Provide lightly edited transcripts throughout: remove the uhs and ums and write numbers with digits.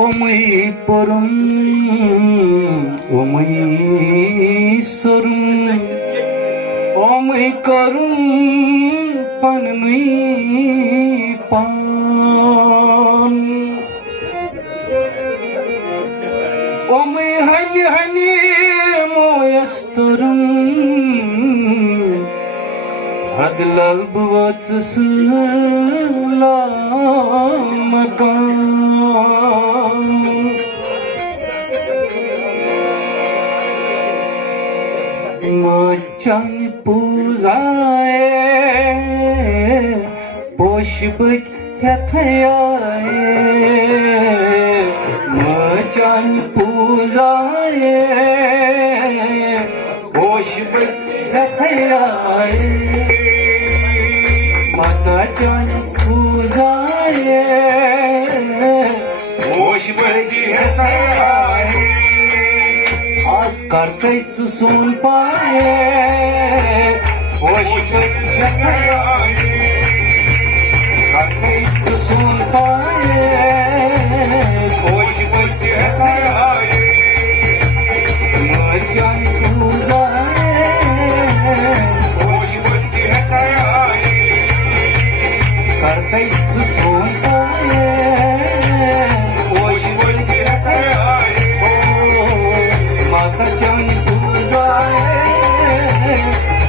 Omay porum, omay sorum, omay karum panui pan. Omay hani hani moyastorum, hadlal buvatsız la makan. Macan puzaye, boş bık yatayaye. Macan puzaye, boş bık yatayaye. Macan puzaye, boş bık yatayaye. Kartay susun paye, hoş bekleyaye. Kartay susun paye, hoş bekleyaye. Macan kuzaye, hoş bekleyaye. Kartay susun paye, hoş bekleyaye. Macan puzaye,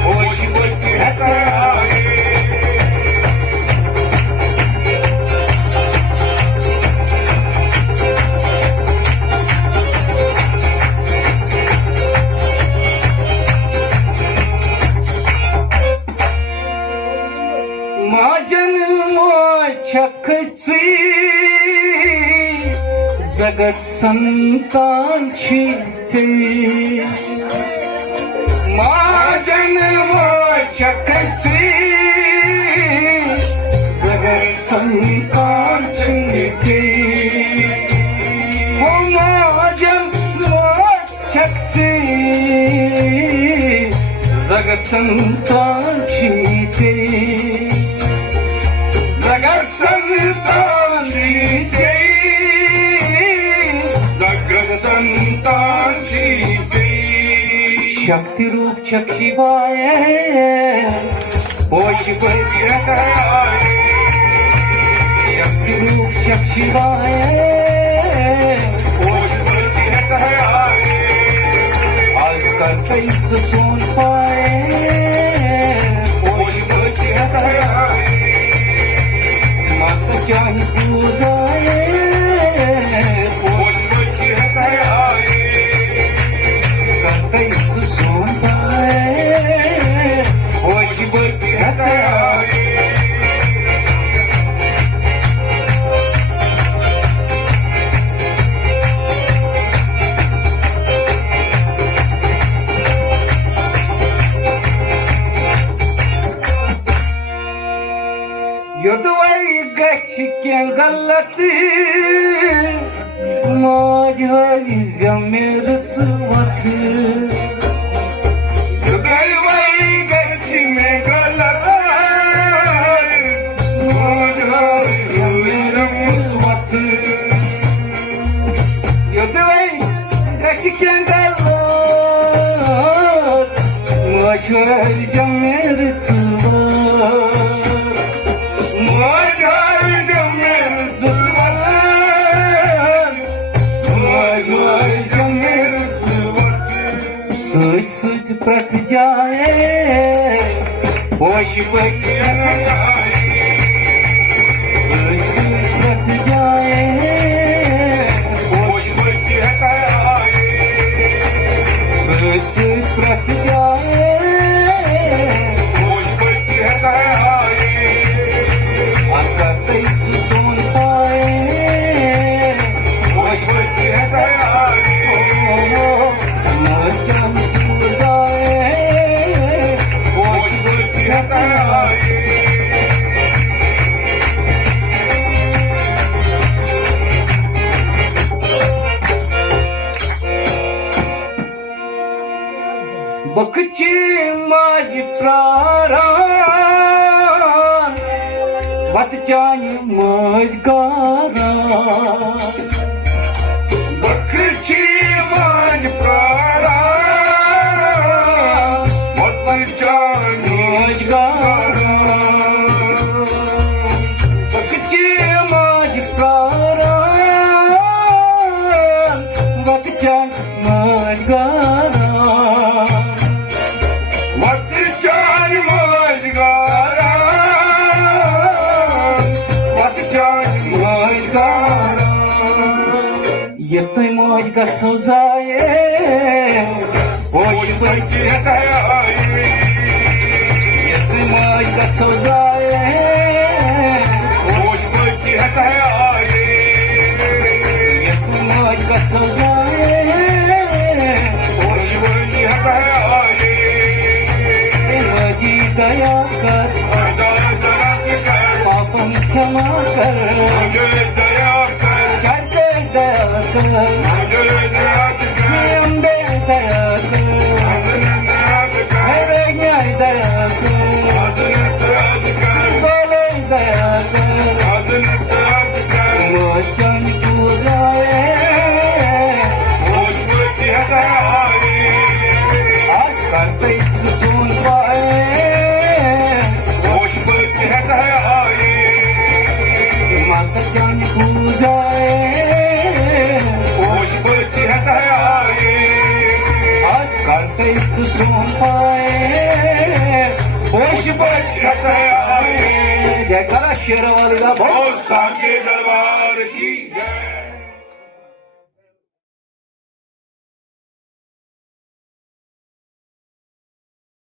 hoş bekleyaye. Macan çakıcı जगत संतांची माजन वाचकची जगत संतांची हो माजन वाचकची जगत संतांची जगत संतांची शक्ति रूप चक्षिवाय होश bekleyaye. शक्ति रूप चक्षिवाय होश bekleyaye. आज करतई सुन पाए होश bekleyaye. माता चाही पूजाए होश bekleyaye. करतई सुन पाए होश bekleyaye. Yodvay geçken galati Majhari zamir sıvatı Yodvay geçken galati Majhari zamir sıvatı Yodvay geçken galati Majhari zamir sıvatı Suç suç prat jaye, hoş bekleyaye. Suç suç prat jaye, hoş bekleyaye. Suç suç prat jaye, hoş bekleyaye. Akatay susun paye, hoş bekleyaye. Macan puzaye, hoş bekleyaye. बकची माझी प्राण वतच्यानी मजगारा बकची माझी प्राण वतच्यानी मजगारा बकची माझी प्राण वतच्यानी मजगारा वतच्यानी मजगारा येतोय मौज का सोजाये होश पैकी येतोय मौज का सोजाये होश पैकी येतोय मौज का सोजाये होश पैकी माझी दया कर पापम क्षमा कर शांते दया कर अम्बे दया कर मेरे न्याय दया कर बोले दया कर वचन पूजाए आज करते सुन पाए वचन पूजाए आज करते सुन पाए होश जयकारा शेरवाली का और साके दरबार की जय।